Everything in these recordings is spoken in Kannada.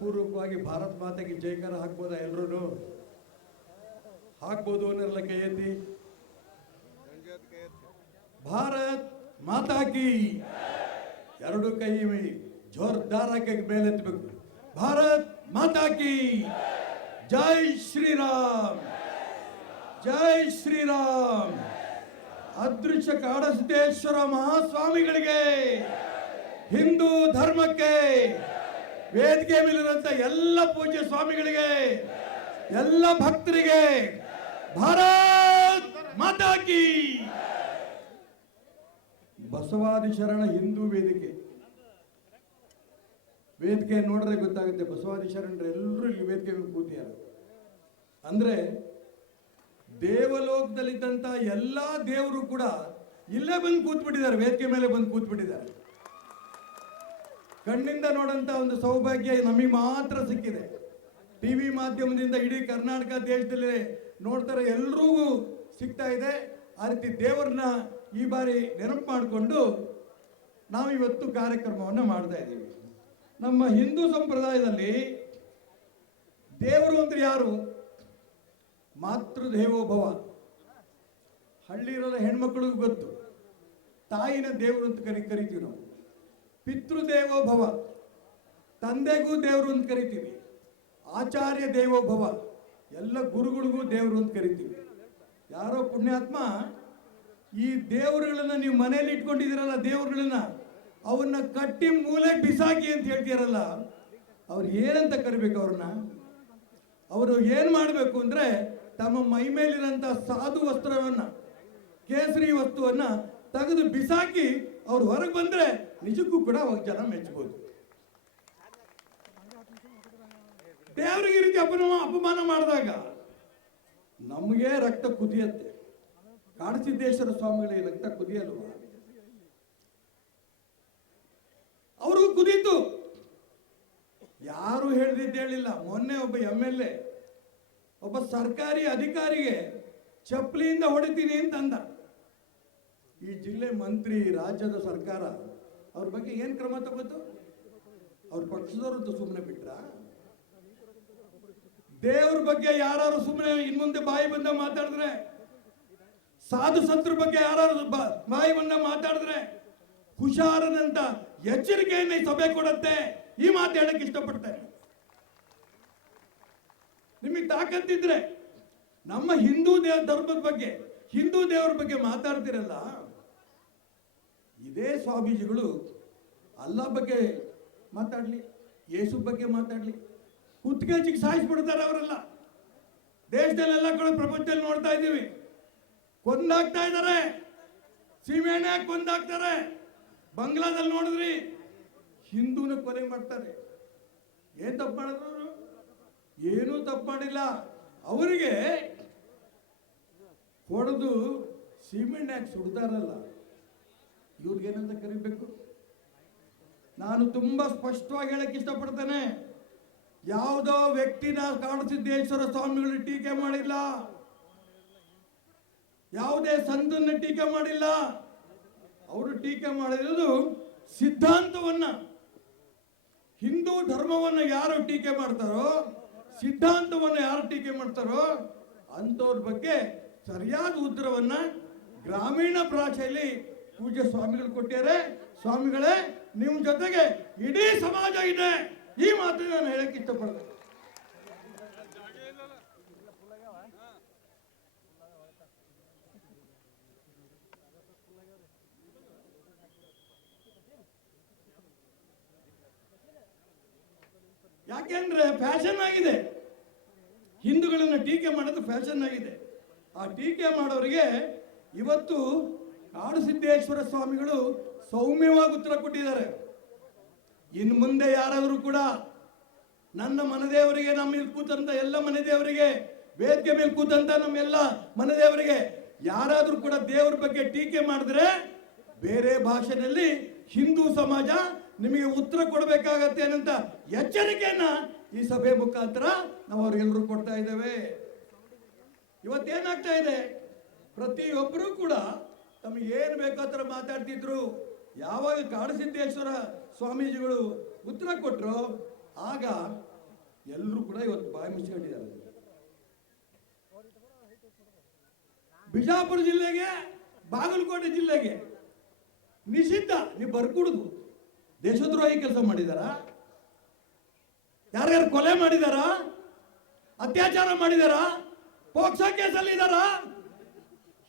ಪೂರ್ವಕವಾಗಿ ಭಾರತ್ ಮಾತೆಗೆ ಜೈಕಾರ ಹಾಕ್ಬೋದಾ ಎಲ್ಲರೂ ಹಾಕ್ಬೋದು ಅನ್ನೋಲ್ಲ ಕೈ ಎತ್ತಿ ಭಾರತ್ ಮಾತಾ ಕಿ ಎರಡು ಕೈ ಜೋರ್ದಾರಾಗಿ ಮೇಲೆತ್ತಬೇಕು ಭಾರತ್ ಮಾತಾ ಕಿ ಜೈ ಶ್ರೀರಾಮ್. ಜೈ ಶ್ರೀರಾಮ್. ಅದೃಶ್ಯ ಕಾಡಸಿದ್ದೇಶ್ವರ ಮಹಾಸ್ವಾಮಿಗಳಿಗೆ ಹಿಂದೂ ಧರ್ಮಕ್ಕೆ ವೇದಿಕೆ ಮೇಲಿರುವಂತ ಎಲ್ಲ ಪೂಜ್ಯ ಸ್ವಾಮಿಗಳಿಗೆ, ಎಲ್ಲ ಭಕ್ತರಿಗೆ ಭಾರತ್ ಮಾತಾಕಿ ಬಸವಾದಿ ಶರಣ ಹಿಂದೂ ವೇದಿಕೆ. ವೇದಿಕೆ ನೋಡ್ರೆ ಗೊತ್ತಾಗುತ್ತೆ, ಬಸವಾದಿ ಶರಣರು ಎಲ್ಲರೂ ಇಲ್ಲಿ ವೇದಿಕೆ ಕೂತಿದ್ದಾರೆ. ಅಂದ್ರೆ ದೇವಲೋಕದಲ್ಲಿದ್ದಂತ ಎಲ್ಲಾ ದೇವರು ಕೂಡ ಇಲ್ಲೇ ಬಂದು ಕೂತ್ಬಿಟ್ಟಿದ್ದಾರೆ, ವೇದಿಕೆ ಮೇಲೆ ಬಂದು ಕೂತ್ಬಿಟ್ಟಿದ್ದಾರೆ. ಕಣ್ಣಿಂದ ನೋಡಂತ ಒಂದು ಸೌಭಾಗ್ಯ ನಮಗೆ ಮಾತ್ರ ಸಿಕ್ಕಿದೆ. ಟಿವಿ ಮಾಧ್ಯಮದಿಂದ ಇಡೀ ಕರ್ನಾಟಕ ದೇಶದಲ್ಲಿ ನೋಡ್ತಾರೆ ಎಲ್ರಿಗೂ ಸಿಗ್ತಾ ಇದೆ. ಆ ರೀತಿ ದೇವರನ್ನ ಈ ಬಾರಿ ನೆನಪು ಮಾಡಿಕೊಂಡು ನಾವು ಇವತ್ತು ಕಾರ್ಯಕ್ರಮವನ್ನು ಮಾಡ್ತಾ ಇದ್ದೀವಿ ನಮ್ಮ ಹಿಂದೂ ಸಂಪ್ರದಾಯದಲ್ಲಿ ದೇವರು ಅಂದ್ರೆ ಯಾರು? ಮಾತೃದೇವೋಭವ. ಹಳ್ಳಿರಲ್ಲ ಹೆಣ್ಮಕ್ಳಿಗೂ ಗೊತ್ತು. ತಾಯಿನ ದೇವರು ಅಂತ ಕರಿ, ಕರಿತೀವಿ ನಾವು. ಪಿತೃದೇವೋಭವ ತಂದೆಗೂ ದೇವರು ಅಂತ ಕರಿತೀವಿ. ಆಚಾರ್ಯ ದೇವೋಭವ ಎಲ್ಲ ಗುರುಗಳಿಗೂ ದೇವರು ಅಂತ ಕರಿತೀವಿ. ಯಾರೋ ಪುಣ್ಯಾತ್ಮ, ಈ ದೇವರುಗಳನ್ನ ನೀವು ಮನೇಲಿ ಇಟ್ಕೊಂಡಿದ್ದೀರಲ್ಲ, ದೇವರುಗಳನ್ನ, ಅವನ್ನ ಕಟ್ಟಿ ಮೂಲೆ ಬಿಸಾಕಿ ಅಂತ ಹೇಳ್ತೀರಲ್ಲ, ಅವ್ರು ಏನಂತ ಕರಿಬೇಕು ಅವ್ರನ್ನ? ಅವರು ಏನ್ ಮಾಡಬೇಕು ಅಂದ್ರೆ, ತಮ್ಮ ಮೈ ಮೇಲಿರಂತ ಸಾಧು ವಸ್ತ್ರವನ್ನ, ಕೇಸರಿ ವಸ್ತುವನ್ನ ತೆಗೆದು ಬಿಸಾಕಿ ಅವ್ರು ಹೊರಗೆ ಬಂದ್ರೆ ನಿಜಕ್ಕೂ ಕೂಡ ಅವಾಗ ಜನ ಮೆಚ್ಚಬಹುದು ದೇವರಿಗೆ ರೀತಿ ಅಪಮಾನ ಅಪಮಾನ ಮಾಡಿದಾಗ ನಮಗೆ ರಕ್ತ ಕುದಿಯತ್ತೆ. ಕಾಡಸಿದ್ದೇಶ್ವರ ಸ್ವಾಮಿಗಳಿಗೆ ರಕ್ತ ಕುದಿಯಲ್ವಾ? ಅವ್ರಿಗೂ ಕುದೀತು. ಯಾರು ಹೇಳ್ದಿದ್ದು ಹೇಳಿಲ್ಲ. ಮೊನ್ನೆ ಒಬ್ಬ ಎಂ ಎಲ್ ಎ, ಒಬ್ಬ ಸರ್ಕಾರಿ ಅಧಿಕಾರಿಗೆ ಚಪ್ಪಲಿಯಿಂದ ಹೊಡಿತೀನಿ ಅಂತ ಅಂದ ಈ ಜಿಲ್ಲೆ ಮಂತ್ರಿ, ರಾಜ್ಯದ ಸರ್ಕಾರ ಅವ್ರ ಬಗ್ಗೆ ಏನ್ ಕ್ರಮ ತಗೋತು? ಅವ್ರ ಪಕ್ಷದವ್ರಂತೂ ಸುಮ್ಮನೆ ಬಿಟ್ರ? ದೇವ್ರ ಬಗ್ಗೆ ಯಾರು ಸುಮ್ಮನೆ ಇನ್ಮುಂದೆ ಬಾಯಿ ಬಂದ ಮಾತಾಡಿದ್ರೆ, ಸಾಧು ಸಂತರ ಬಗ್ಗೆ ಯಾರು ಬಾಯಿ ಬಂದ ಮಾತಾಡಿದ್ರೆ ಹುಷಾರನಂತ ಎಚ್ಚರಿಕೆಯನ್ನ ಸಭೆ ಕೊಡತ್ತೆ. ಈ ಮಾತು ಹೇಳಕ್ ಇಷ್ಟಪಡ್ತೇನೆ ನಿಮಗೆ ತಾಕತ್ತಿದ್ರೆ ನಮ್ಮ ಹಿಂದೂ ದೇವ ಧರ್ಮದ ಬಗ್ಗೆ, ಹಿಂದೂ ದೇವರ ಬಗ್ಗೆ ಮಾತಾಡ್ತಿರಲ್ಲ ಇದೇ ಸ್ವಾಮೀಜಿಗಳು ಅಲ್ಲ ಬಗ್ಗೆ ಮಾತಾಡಲಿ, ಯೇಸು ಬಗ್ಗೆ ಮಾತಾಡ್ಲಿ. ಕುತ್ಕೇಜಿಗೆ ಸಾಯಿಸ್ಬಿಡ್ತಾರೆ ಅವರೆಲ್ಲ. ದೇಶದಲ್ಲೆಲ್ಲ ಕಡೆ ಪ್ರಪಂಚದಲ್ಲಿ ನೋಡ್ತಾ ಇದ್ದೀವಿ. ಕೊಂದಾಗ್ತಾ ಇದ್ದಾರೆ. ಹಾಕಿ ಕೊಂದಾಗ್ತಾರೆ ಬಂಗ್ಲಾದಲ್ಲಿ ನೋಡಿದ್ರಿ. ಹಿಂದೂನ ಕೊಲೆ ಮಾಡ್ತಾರೆ. ಏನ್ ತಪ್ಪು ಮಾಡಿದ್ರು ಅವರು? ಏನೂ ತಪ್ಪು ಮಾಡಿಲ್ಲ. ಅವರಿಗೆ ಹೊಡೆದು ಸಿಮೆಂಟ್ ಸುಡ್ತಾರಲ್ಲ. ಇವ್ರಿಗೇನಂತ ಕರಿಬೇಕು? ನಾನು ತುಂಬಾ ಸ್ಪಷ್ಟವಾಗಿ ಹೇಳಕ್ ಇಷ್ಟಪಡ್ತೇನೆ. ಯಾವುದೋ ವ್ಯಕ್ತಿನ ಕಾಡಸಿದ್ದೇಶ್ವರ ಸ್ವಾಮಿಗಳು ಟೀಕೆ ಮಾಡಿಲ್ಲ. ಯಾವುದೇ ಸಂತನ್ನ ಟೀಕೆ ಮಾಡಿಲ್ಲ. ಅವರು ಟೀಕೆ ಮಾಡಿರೋದು ಸಿದ್ಧಾಂತವನ್ನ. ಹಿಂದೂ ಧರ್ಮವನ್ನ ಯಾರು ಟೀಕೆ ಮಾಡ್ತಾರೋ, ಸಿದ್ಧಾಂತವನ್ನ ಯಾರು ಟೀಕೆ ಮಾಡ್ತಾರೋ, ಅಂಥವ್ರ ಬಗ್ಗೆ ಸರಿಯಾದ ಉತ್ತರವನ್ನ ಗ್ರಾಮೀಣ ಭಾಷೆಯಲ್ಲಿ ಪೂಜ್ಯ ಸ್ವಾಮಿಗಳು ಕೊಟ್ಟಿದ್ದಾರೆ. ಸ್ವಾಮಿಗಳೇ ನಿಮ್ಮ ಜೊತೆಗೆ ಇಡೀ ಸಮಾಜ ಇದೆ. ಈ ಮಾತು ನಾನು ಹೇಳಕ್ಕೆ ಇಷ್ಟಪಡ್ತೇನೆ ಯಾಕೆಂದ್ರೆ ಫ್ಯಾಷನ್ ಆಗಿದೆ. ಹಿಂದೂಗಳನ್ನ ಟೀಕೆ ಮಾಡೋದು ಫ್ಯಾಷನ್ ಆಗಿದೆ. ಆ ಟೀಕೆ ಮಾಡೋರಿಗೆ ಇವತ್ತು ಕಾಡುಸಿದ್ದೇಶ್ವರ ಸ್ವಾಮಿಗಳು ಸೌಮ್ಯವಾಗಿ ಉತ್ತರ ಕೊಟ್ಟಿದ್ದಾರೆ. ಇನ್ನು ಮುಂದೆ ಯಾರಾದರೂ ಕೂಡ ನನ್ನ ಮನದೇವರಿಗೆ, ನಮ್ಮ ಇಲ್ಲಿ ಕೂತಂತ ಎಲ್ಲ ಮನೆದೇವರಿಗೆ, ವೇದಿಕೆ ಮೇಲೆ ಕೂತಂತ ನಮ್ಮೆಲ್ಲ ಮನದೇವರಿಗೆ, ಯಾರಾದರೂ ಕೂಡ ದೇವರ ಬಗ್ಗೆ ಟೀಕೆ ಮಾಡಿದ್ರೆ ಬೇರೆ ಭಾಷೆಯಲ್ಲಿ ಹಿಂದೂ ಸಮಾಜ ನಿಮಗೆ ಉತ್ತರ ಕೊಡಬೇಕಾಗತ್ತೆ ಅನ್ನಂತ ಎಚ್ಚರಿಕೆಯನ್ನ ಈ ಸಭೆ ಮುಖಾಂತರ ನಾವು ಅವ್ರಿಗೆಲ್ಲರೂ ಕೊಡ್ತಾ ಇದ್ದೇವೆ. ಇವತ್ತೇನಾಗ್ತಾ ಇದೆ? ಪ್ರತಿಯೊಬ್ಬರೂ ಕೂಡ ತಮಗೆ ಏನು ಬೇಕೋ ಮಾತಾಡ್ತಿದ್ರು. ಯಾವಾಗ ಕಾಡಸಿದ್ದೇಶ್ವರ ಸ್ವಾಮೀಜಿಗಳು ಉತ್ತರ ಕೊಟ್ಟರು ಆಗ ಎಲ್ಲರೂ ಕೂಡ ಇವತ್ತು ಬಾಯಿ ಮುಚ್ಚಿಕೊಂಡಿದ್ದಾರೆ. ಬಿಜಾಪುರ ಜಿಲ್ಲೆಗೆ, ಬಾಗಲಕೋಟೆ ಜಿಲ್ಲೆಗೆ ನಿಷಿದ್ಧ, ನೀವು ಬರ್ಕೂಡುದು. ದೇಶದ್ರೋಹಿ ಕೆಲಸ ಮಾಡಿದಾರ. ಯಾರ್ಯಾರು ಕೊಲೆ ಮಾಡಿದಾರ, ಅತ್ಯಾಚಾರ ಮಾಡಿದಾರ, ಪೋಕ್ಸೋ ಕೇಸಲ್ಲಿ ಇದಾರ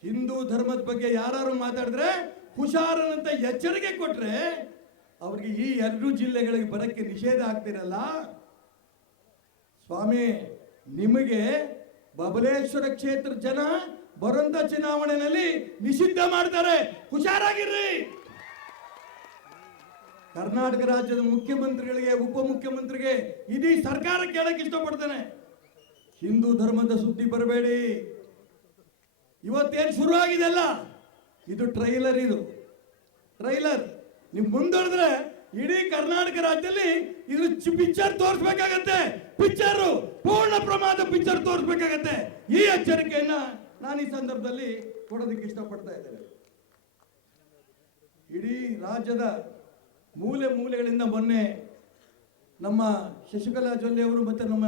ಹಿಂದೂ ಧರ್ಮದ ಬಗ್ಗೆ ಯಾರು ಮಾತಾಡಿದ್ರೆ ಹುಷಾರನಂತ ಎಚ್ಚರಿಕೆ ಕೊಟ್ರೆ ಅವ್ರಿಗೆ ಈ ಎರಡು ಜಿಲ್ಲೆಗಳಿಗೆ ಬರಕ್ಕೆ ನಿಷೇಧ ಆಗ್ತಿರಲ್ಲ. ಸ್ವಾಮಿ, ನಿಮಗೆ ಬಬಲೇಶ್ವರ ಕ್ಷೇತ್ರ ಜನ ಬರುವಂತ ಚುನಾವಣೆಯಲ್ಲಿ ನಿಷಿದ್ಧ ಮಾಡ್ತಾರೆ. ಹುಷಾರಾಗಿರ್ರಿ. ಕರ್ನಾಟಕ ರಾಜ್ಯದ ಮುಖ್ಯಮಂತ್ರಿಗಳಿಗೆ, ಉಪಮುಖ್ಯಮಂತ್ರಿಗೆ ಇಡೀ ಸರ್ಕಾರ ಕೇಳಕ್ಕೆ ಇಷ್ಟಪಡ್ತೇನೆ. ಹಿಂದೂ ಧರ್ಮದ ಸುದ್ದಿ ಬರಬೇಡಿ. ಇವತ್ತೇನು ಶುರುವಾಗಿದೆ ಆಗಿದೆಲ್ಲ ಇದು ಟ್ರೈಲರ್ ಇದು. ಟ್ರೈಲರ್ ನೀವು ಮುಂದೊಡೆದ್ರೆ ಇಡೀ ಕರ್ನಾಟಕ ರಾಜ್ಯದಲ್ಲಿ ಇದ್ರ ಪಿಕ್ಚರ್ ತೋರಿಸ್ಬೇಕಾಗತ್ತೆ. ಪಿಕ್ಚರ್ ಪೂರ್ಣ ಪ್ರಮಾಣದ ಪಿಕ್ಚರ್ ತೋರಿಸ್ಬೇಕಾಗತ್ತೆ. ಈ ಎಚ್ಚರಿಕೆಯನ್ನ ನಾನು ಈ ಸಂದರ್ಭದಲ್ಲಿ ಕೊಡೋದಕ್ಕೆ ಇಷ್ಟಪಡ್ತಾ ಇದ್ದೇನೆ. ಇಡೀ ರಾಜ್ಯದ ಮೂಲೆ ಮೂಲೆಗಳಿಂದ ಮೊನ್ನೆ ನಮ್ಮ ಶಶಿಕಲಾ ಜೊಲ್ಲೆ ಅವರು ಮತ್ತೆ ನಮ್ಮ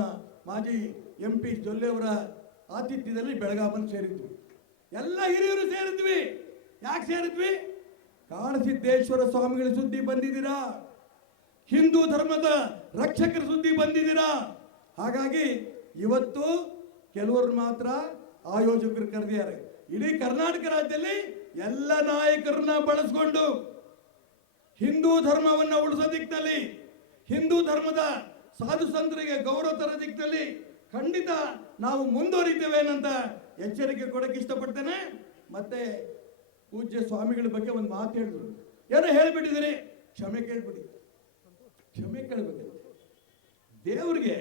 ಮಾಜಿ ಎಂ ಪಿ ಜೊಲ್ಲೆ ಅವರ ಆತಿಥ್ಯದಲ್ಲಿ ಬೆಳಗಾವಿ ಸೇರಿದ್ವಿ. ಎಲ್ಲ ಹಿರಿಯರು ಸೇರಿದ್ವಿ. ಯಾಕೆ ಸೇರಿದ್ವಿ? ಕಾಳಸಿದ್ದೇಶ್ವರ ಸ್ವಾಮಿಗಳ ಸುದ್ದಿ ಬಂದಿದ್ದೀರಾ? ಹಿಂದೂ ಧರ್ಮದ ರಕ್ಷಕರ ಸುದ್ದಿ ಬಂದಿದ್ದೀರಾ? ಹಾಗಾಗಿ ಇವತ್ತು ಕೆಲವರು ಮಾತ್ರ ಆಯೋಜಕರು ಕರೆದಿದ್ದಾರೆ. ಇಡೀ ಕರ್ನಾಟಕ ರಾಜ್ಯದಲ್ಲಿ ಎಲ್ಲ ನಾಯಕರನ್ನ ಬಳಸ್ಕೊಂಡು ಹಿಂದೂ ಧರ್ಮವನ್ನು ಉಳಿಸೋ ದಿಕ್ಕಿನಲ್ಲಿ ಹಿಂದೂ ಧರ್ಮದ ಸಾಧು ಸಂತರಿಗೆ ಗೌರವ ತರ ದಿಕ್ಕಿನಲ್ಲಿ ಖಂಡಿತ ನಾವು ಮುಂದುವರಿತೇವೆ ಏನಂತ ಎಚ್ಚರಿಕೆ ಕೊಡಕ್ಕೆ ಇಷ್ಟಪಡ್ತೇನೆ. ಮತ್ತೆ ಪೂಜ್ಯ ಸ್ವಾಮಿಗಳ ಬಗ್ಗೆ ಒಂದು ಮಾತು ಹೇಳಿದ್ರು. ಏನೋ ಹೇಳಿಬಿಟ್ಟಿದ್ದೀರಿ? ಕ್ಷಮೆ ಕೇಳ್ಬಿಡಿ. ಕ್ಷಮೆ ಕೇಳಬೇಕು ದೇವ್ರಿಗೆ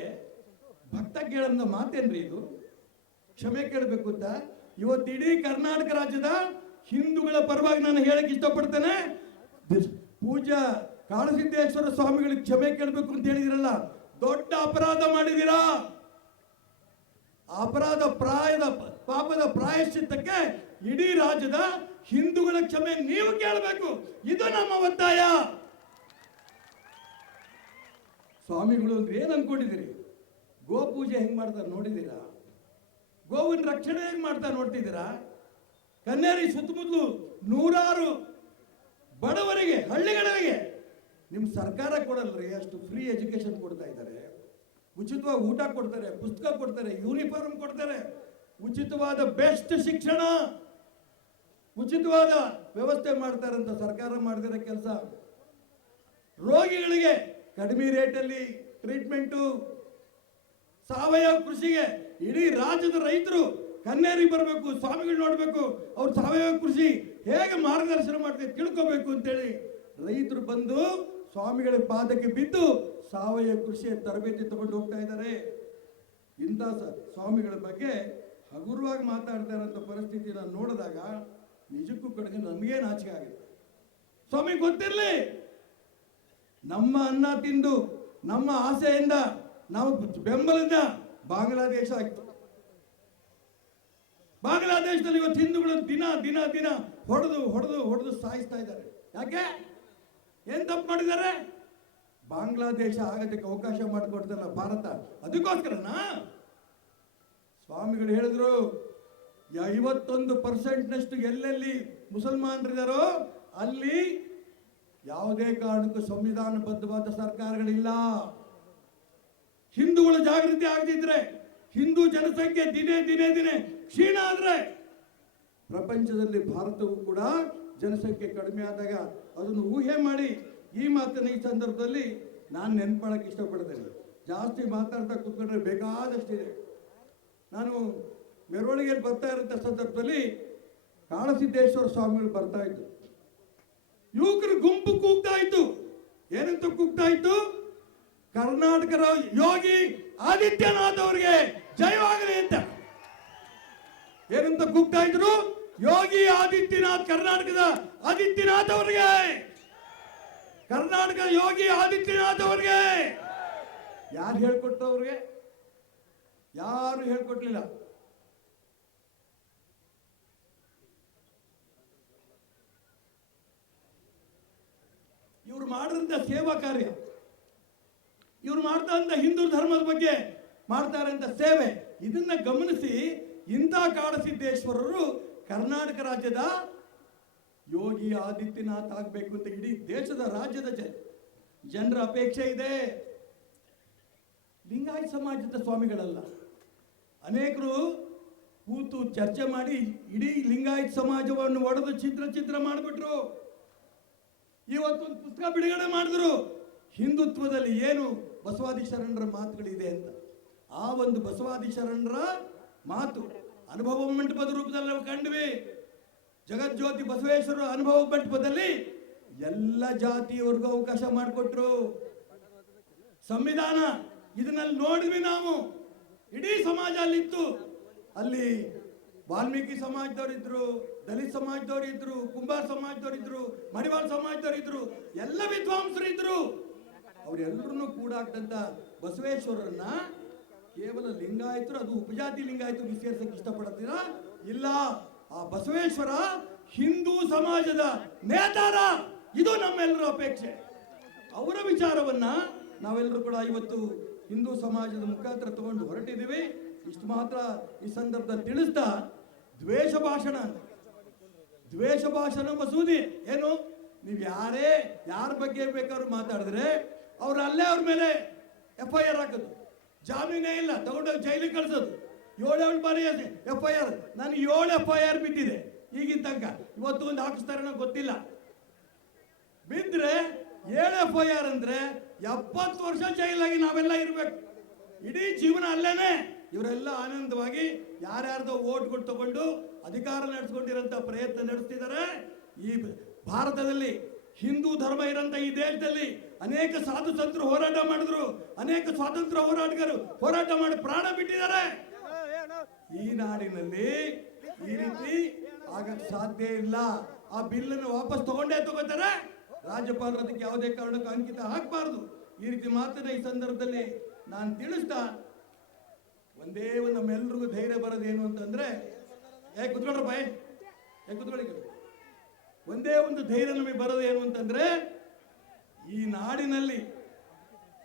ಭಕ್ತ ಕೇಳಂದ ಮಾತೇನ್ರಿ ಇದು? ಕ್ಷಮೆ ಕೇಳಬೇಕು ಅಂತ. ಇವತ್ತು ಇಡೀ ಕರ್ನಾಟಕ ರಾಜ್ಯದ ಹಿಂದೂಗಳ ಪರವಾಗಿ ನಾನು ಹೇಳಕ್ಕೆ ಇಷ್ಟಪಡ್ತೇನೆ. ಪೂಜಾ ಕಾಳಸಿದ್ದೇಶ್ವರ ಸ್ವಾಮಿಗಳಿಗೆ ಕ್ಷಮೆ ಕೇಳಬೇಕು ಅಂತ ಹೇಳಿದಿರಲ್ಲ. ದೊಡ್ಡ ಅಪರಾಧ ಮಾಡಿದ್ದೀರಾ? ಅಪರಾಧ ಪ್ರಾಯದ ಪಾಪದ ಪ್ರಾಯಶ್ಚಿತ್ತಕ್ಕೆ ಇಡೀ ರಾಜ್ಯದ ಹಿಂದೂಗಳ ಕ್ಷಮೆ ನೀವು ಕೇಳಬೇಕು. ಇದು ನಮ್ಮ ಒತ್ತಾಯ. ಸ್ವಾಮಿಗಳು ಅಂದ್ರೆ ಏನ್ ಅನ್ಕೊಂಡಿದ್ದೀರಿ? ಗೋ ಪೂಜೆ ಹೆಂಗ್ ಮಾಡ್ತಾರೆ ನೋಡಿದ್ದೀರಾ? ಗೋವಿನ ರಕ್ಷಣೆ ಹೆಂಗ್ ಮಾಡ್ತಾರೆ ನೋಡ್ತಿದ್ದೀರಾ? ಕನ್ನೇರಿ ಸುತ್ತಮುತ್ತಲು ನೂರಾರು ಬಡವರಿಗೆ, ಹಳ್ಳಿಗಳಿಗೆ ನಿಮ್ಮ ಸರ್ಕಾರ ಕೊಡಲ್ರಿ, ಅಷ್ಟು ಫ್ರೀ ಎಜುಕೇಶನ್ ಕೊಡ್ತಾ ಇದ್ದಾರೆ. ಉಚಿತವಾಗಿ ಊಟ ಕೊಡ್ತಾರೆ, ಪುಸ್ತಕ ಕೊಡ್ತಾರೆ ಯೂನಿಫಾರ್ಮ್ ಕೊಡ್ತಾರೆ. ಉಚಿತವಾದ ಬೆಸ್ಟ್ ಶಿಕ್ಷಣ. ಉಚಿತವಾದ ವ್ಯವಸ್ಥೆ ಮಾಡ್ತಾರಂತ ಸರ್ಕಾರ ಮಾಡ್ತಾರೆ ಕೆಲಸ. ರೋಗಿಗಳಿಗೆ ಕಡಿಮೆ ರೇಟಲ್ಲಿ ಟ್ರೀಟ್ಮೆಂಟು ಸಾವಯವ ಕೃಷಿಗೆ ಇಡೀ ರಾಜ್ಯದ ರೈತರು ಕನ್ನೇರಿಗೆ ಬರಬೇಕು, ಸ್ವಾಮಿಗಳು ನೋಡಬೇಕು, ಅವ್ರು ಸಾವಯವ ಕೃಷಿ ಹೇಗೆ ಮಾರ್ಗದರ್ಶನ ಮಾಡ್ತೀವಿ ತಿಳ್ಕೋಬೇಕು ಅಂತೇಳಿ ರೈತರು ಬಂದು ಸ್ವಾಮಿಗಳ ಪಾದಕ್ಕೆ ಬಿದ್ದು ಸಾವಯವ ಕೃಷಿಯ ತರಬೇತಿ ತಗೊಂಡು ಹೋಗ್ತಾ ಇದ್ದಾರೆ. ಇಂಥ ಸ್ವಾಮಿಗಳ ಬಗ್ಗೆ ಹಗುರವಾಗಿ ಮಾತಾಡ್ತಾ ಇರೋಂಥ ಪರಿಸ್ಥಿತಿನ ನೋಡಿದಾಗ ನಿಜಕ್ಕೂ ಕಡೆಗೆ ನಮಗೇ ನಾಚಿಕೆ ಆಗಿದೆ ಸ್ವಾಮಿ ಗೊತ್ತಿರಲಿ, ನಮ್ಮ ಅನ್ನ ತಿಂದು ನಮ್ಮ ಆಸೆಯಿಂದ ನಾವು ಬೆಂಬಲದಿಂದ ಬಾಂಗ್ಲಾದೇಶ ಬಾಂಗ್ಲಾದೇಶದಲ್ಲಿ ಇವತ್ತು ಹಿಂದೂಗಳು ದಿನ ದಿನ ದಿನ ಹೊಡೆದು ಹೊಡೆದು ಹೊಡೆದು ಸಾಯಿಸ್ತಾ ಇದ್ದಾರೆ. ಯಾಕೆ? ಏನ್ ತಪ್ಪು ಮಾಡಿದ್ದಾರೆ? ಬಾಂಗ್ಲಾದೇಶ ಆಗೋದಕ್ಕೆ ಅವಕಾಶ ಮಾಡಿಕೊಡ್ತಲ್ಲ ಭಾರತ, ಅದಕ್ಕೋಸ್ಕರನಾ? ಸ್ವಾಮಿಗಳು ಹೇಳಿದ್ರು ಐವತ್ತೊಂದು ಪರ್ಸೆಂಟ್ನಷ್ಟು ಎಲ್ಲೆಲ್ಲಿ ಮುಸಲ್ಮಾನರಿದಾರೋ ಅಲ್ಲಿ ಯಾವುದೇ ಕಾರಣಕ್ಕೂ ಸಂವಿಧಾನಬದ್ಧವಾದ ಸರ್ಕಾರಗಳಿಲ್ಲ. ಹಿಂದೂಗಳು ಜಾಗೃತಿ ಆಗದಿದ್ರೆ, ಹಿಂದೂ ಜನಸಂಖ್ಯೆ ದಿನೇ ದಿನೇ ದಿನೇ ಕ್ಷೀಣ ಆದ್ರೆ ಪ್ರಪಂಚದಲ್ಲಿ ಭಾರತವು ಕೂಡ ಜನಸಂಖ್ಯೆ ಕಡಿಮೆ ಆದಾಗ ಅದನ್ನು ಊಹೆ ಮಾಡಿ ಈ ಮಾತನ್ನು ಈ ಸಂದರ್ಭದಲ್ಲಿ ನಾನು ನೆನ್ಪಾಡಕ್ಕೆ ಇಷ್ಟಪಡ್ತೇನೆ. ಜಾಸ್ತಿ ಮಾತಾಡ್ತಾ ಕೂತ್ಕೊಂಡ್ರೆ ಬೇಕಾದಷ್ಟಿದೆ. ನಾನು ಮೆರವಣಿಗೆಯಲ್ಲಿ ಬರ್ತಾ ಇರೋಂಥ ಸಂದರ್ಭದಲ್ಲಿ ಕಾಳಸಿದ್ದೇಶ್ವರ ಸ್ವಾಮಿಗಳು ಬರ್ತಾ ಇದ್ರು. ಯುವಕರು ಗುಂಪು ಕೂಗ್ತಾ ಇತ್ತು. ಏನಂತ ಕೂಗ್ತಾ ಇತ್ತು? ಕರ್ನಾಟಕ ಯೋಗಿ ಆದಿತ್ಯನಾಥ್ ಅವರಿಗೆ ಜಯವಾಗಲಿ ಅಂತ. ಏನಂತ ಕೂಗ್ತಾ ಇದ್ರು? ಯೋಗಿ ಆದಿತ್ಯನಾಥ್ ಕರ್ನಾಟಕದ ಆದಿತ್ಯನಾಥ್ ಅವರಿಗೆ. ಕರ್ನಾಟಕ ಯೋಗಿ ಆದಿತ್ಯನಾಥ್ ಅವರಿಗೆ. ಯಾರು ಹೇಳ್ಕೊಟ್ರು ಅವ್ರಿಗೆ ಯಾರು ಹೇಳ್ಕೊಟ್ಲಿಲ್ಲ? ಇವ್ರು ಮಾಡಿದಂತ ಸೇವಾ ಕಾರ್ಯ, ಇವ್ರು ಮಾಡ್ತಾ ಅಂತ ಹಿಂದೂ ಧರ್ಮದ ಬಗ್ಗೆ ಮಾಡ್ತಾರಂತ ಸೇವೆ, ಇದನ್ನ ಗಮನಿಸಿ ಇಂಥ ಕಾಡಸಿದ್ದೇಶ್ವರರು ಕರ್ನಾಟಕ ರಾಜ್ಯದ ಯೋಗಿ ಆದಿತ್ಯನಾಥ್ ಆಗಬೇಕು ಅಂತ ಇಡೀ ದೇಶದ ರಾಜ್ಯದ ಜನರ ಅಪೇಕ್ಷೆ ಇದೆ. ಲಿಂಗಾಯತ್ ಸಮಾಜದ ಸ್ವಾಮಿಗಳಲ್ಲ. ಅನೇಕರು ಕೂತು ಚರ್ಚೆ ಮಾಡಿ ಇಡೀ ಲಿಂಗಾಯತ್ ಸಮಾಜವನ್ನು ಒಡೆದು ಚಿತ್ರ ಚಿತ್ರ ಮಾಡಿಬಿಟ್ರು. ಇವತ್ತೊಂದು ಪುಸ್ತಕ ಬಿಡುಗಡೆ ಮಾಡಿದ್ರು. ಹಿಂದುತ್ವದಲ್ಲಿ ಏನು ಬಸವಾದಿ ಶರಣರ ಮಾತುಗಳಿದೆ ಅಂತ. ಆ ಒಂದು ಬಸವಾದಿ ಶರಣರ ಮಾತು. ಅನುಭವ ಮಂಟಪದ ರೂಪದಲ್ಲಿ ನಾವು ಕಂಡ್ವಿ. ಜಗಜ್ಯೋತಿ ಬಸವೇಶ್ವರ ಅನುಭವ ಮಂಟಪದಲ್ಲಿ ಎಲ್ಲ ಜಾತಿಯವರೆಗೂ ಅವಕಾಶ ಮಾಡಿಕೊಟ್ರು. ಸಂವಿಧಾನ ಇದನ್ನಲ್ಲಿ ನೋಡಿದ್ವಿ ನಾವು. ಇಡೀ ಸಮಾಜ ಅಲ್ಲಿತ್ತು ಅಲ್ಲಿ ವಾಲ್ಮೀಕಿ ಸಮಾಜದವರಿದ್ರು ದಲಿತ ಸಮಾಜದವರಿದ್ರು ಕುಂಬಾರ ಸಮಾಜದವರಿದ್ರು ಮಡಿವಾಳ ಸಮಾಜದವ್ರು ಇದ್ರು, ಎಲ್ಲ ವಿದ್ವಾಂಸರು ಇದ್ರು. ಅವರೆಲ್ಲರೂ ಕೂಡ ಬಸವೇಶ್ವರರನ್ನ ಕೇವಲ ಲಿಂಗಾಯತರು ಅದು ಉಪಜಾತಿ ಲಿಂಗಾಯತರು ಸೇರ್ಸಕ್ಕೆ ಇಷ್ಟಪಡ್ತೀರಾ? ಇಲ್ಲ. ಆ ಬಸವೇಶ್ವರ ಹಿಂದೂ ಸಮಾಜದ ನೇತಾರ. ಇದು ನಮ್ಮೆಲ್ಲರ ಅಪೇಕ್ಷೆ. ಅವರ ವಿಚಾರವನ್ನ ನಾವೆಲ್ಲರೂ ಕೂಡ ಇವತ್ತು ಹಿಂದೂ ಸಮಾಜದ ಮುಖಾಂತರ ತಗೊಂಡು ಹೊರಟಿದ್ದೀವಿ. ಇಷ್ಟು ಮಾತ್ರ ಈ ಸಂದರ್ಭದಲ್ಲಿ ತಿಳಿಸ್ತಾ, ದ್ವೇಷ ಭಾಷಣ ದ್ವೇಷ ಭಾಷಣ ಮಸೂದಿ ಏನು? ನೀವು ಯಾರೇ, ಯಾರ ಬಗ್ಗೆ ಬೇಕಾದ್ರೂ ಮಾತಾಡಿದ್ರೆ ಅವ್ರು ಅಲ್ಲೇ ಅವ್ರ ಮೇಲೆ ಎಫ್ ಐ ಆರ್ ಹಾಕೋದು. ಜಾಮೀನೇ ಇಲ್ಲ ತಗೊಂಡೋಗಿ ಜೈಲಿಗೆ ಕಳ್ಸೋದು. ಏಳೇಳು ಬಾರಿ ಎಫ್ ಐ ಆರ್ ನನಗೆ ಏಳು ಎಫ್ ಐ ಆರ್ ಬಿದ್ದಿದೆ ಈಗಿನ ತನಕ. ಇವತ್ತು ಒಂದು ಹಾಕಿಸ್ತಾರೇನೋ ಗೊತ್ತಿಲ್ಲ. ಬಿದ್ರೆ ಏಳು ಎಫ್ ಐ ಆರ್ ಅಂದ್ರೆ ಎಪ್ಪತ್ತು ವರ್ಷ ಜೈಲಾಗಿ ನಾವೆಲ್ಲ ಇರಬೇಕು. ಇಡೀ ಜೀವನ ಅಲ್ಲೇನೆ ಇವರೆಲ್ಲ ಆನಂದವಾಗಿ ಯಾರ್ಯಾರ್ದೋ ಕೊಟ್ಟು ತಗೊಂಡು ಅಧಿಕಾರ ನಡೆಸ್ಕೊಂಡಿರೋಂಥ ಪ್ರಯತ್ನ ನಡೆಸ್ತಿದ್ದಾರೆ. ಈ ಭಾರತದಲ್ಲಿ ಹಿಂದೂ ಧರ್ಮ ಇರೋಂಥ ಈ ದೇಶದಲ್ಲಿ ಅನೇಕ ಸಾಧು ಸಂತರು ಹೋರಾಟ ಮಾಡಿದ್ರು, ಅನೇಕ ಸ್ವಾತಂತ್ರ್ಯ ಹೋರಾಟಗಾರರು ಹೋರಾಟ ಮಾಡಿ ಪ್ರಾಣ ಬಿಟ್ಟಿದ್ದಾರೆ. ಈ ನಾಡಿನಲ್ಲಿ ಈ ರೀತಿ ಆಗಕ್ಕೆ ಸಾಧ್ಯ ಇಲ್ಲ. ಆ ಬಿಲ್ ಅನ್ನು ವಾಪಸ್ ತಗೊಂಡೇ ತಗೋತಾರೆ. ರಾಜ್ಯಪಾಲರು ಅದಕ್ಕೆ ಯಾವುದೇ ಕಾರಣಕ್ಕೂ ಅಂಕಿತ ಹಾಕಬಾರದು. ಈ ರೀತಿ ಮಾತನ್ನ ಈ ಸಂದರ್ಭದಲ್ಲಿ ನಾನು ತಿಳಿಸ್ತಾ, ಒಂದೇ ಒಂದು ನಮ್ಮೆಲ್ರಿಗೂ ಧೈರ್ಯ ಬರೋದೇನು ಅಂತಂದ್ರೆ, ಏ ಕುತ್ಕೊಳ್ರಪ್ಪ ಏ ಕುತ್ಕೊಳ್ಳಿ ಒಂದೇ ಒಂದು ಧೈರ್ಯ ನಮಗೆ ಬರೋದೇನು ಅಂತಂದ್ರೆ ಈ ನಾಡಿನಲ್ಲಿ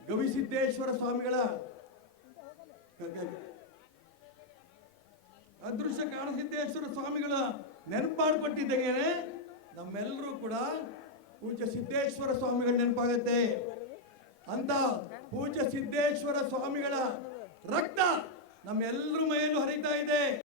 ಗವಿಸಿದ್ದೇಶ್ವರ ಸ್ವಾಮಿಗಳ ಅದೃಶ್ಯ ಕಾಣಸಿದ್ದೇಶ್ವರ ಸ್ವಾಮಿಗಳ ನೆನಪು ಮಾಡಿಕೊಟ್ಟಿದ್ದಂಗೆ ನಮ್ಮೆಲ್ಲರೂ ಕೂಡ ಪೂಜ್ಯ ಸಿದ್ದೇಶ್ವರ ಸ್ವಾಮಿಗಳ ನೆನಪಾಗತ್ತೆ. ಅಂತ ಪೂಜ್ಯ ಸಿದ್ದೇಶ್ವರ ಸ್ವಾಮಿಗಳ ರಕ್ತ ನಮ್ಮೆಲ್ಲರ ಮೈಯಲ್ಲೂ ಹರಿತಾ ಇದೆ.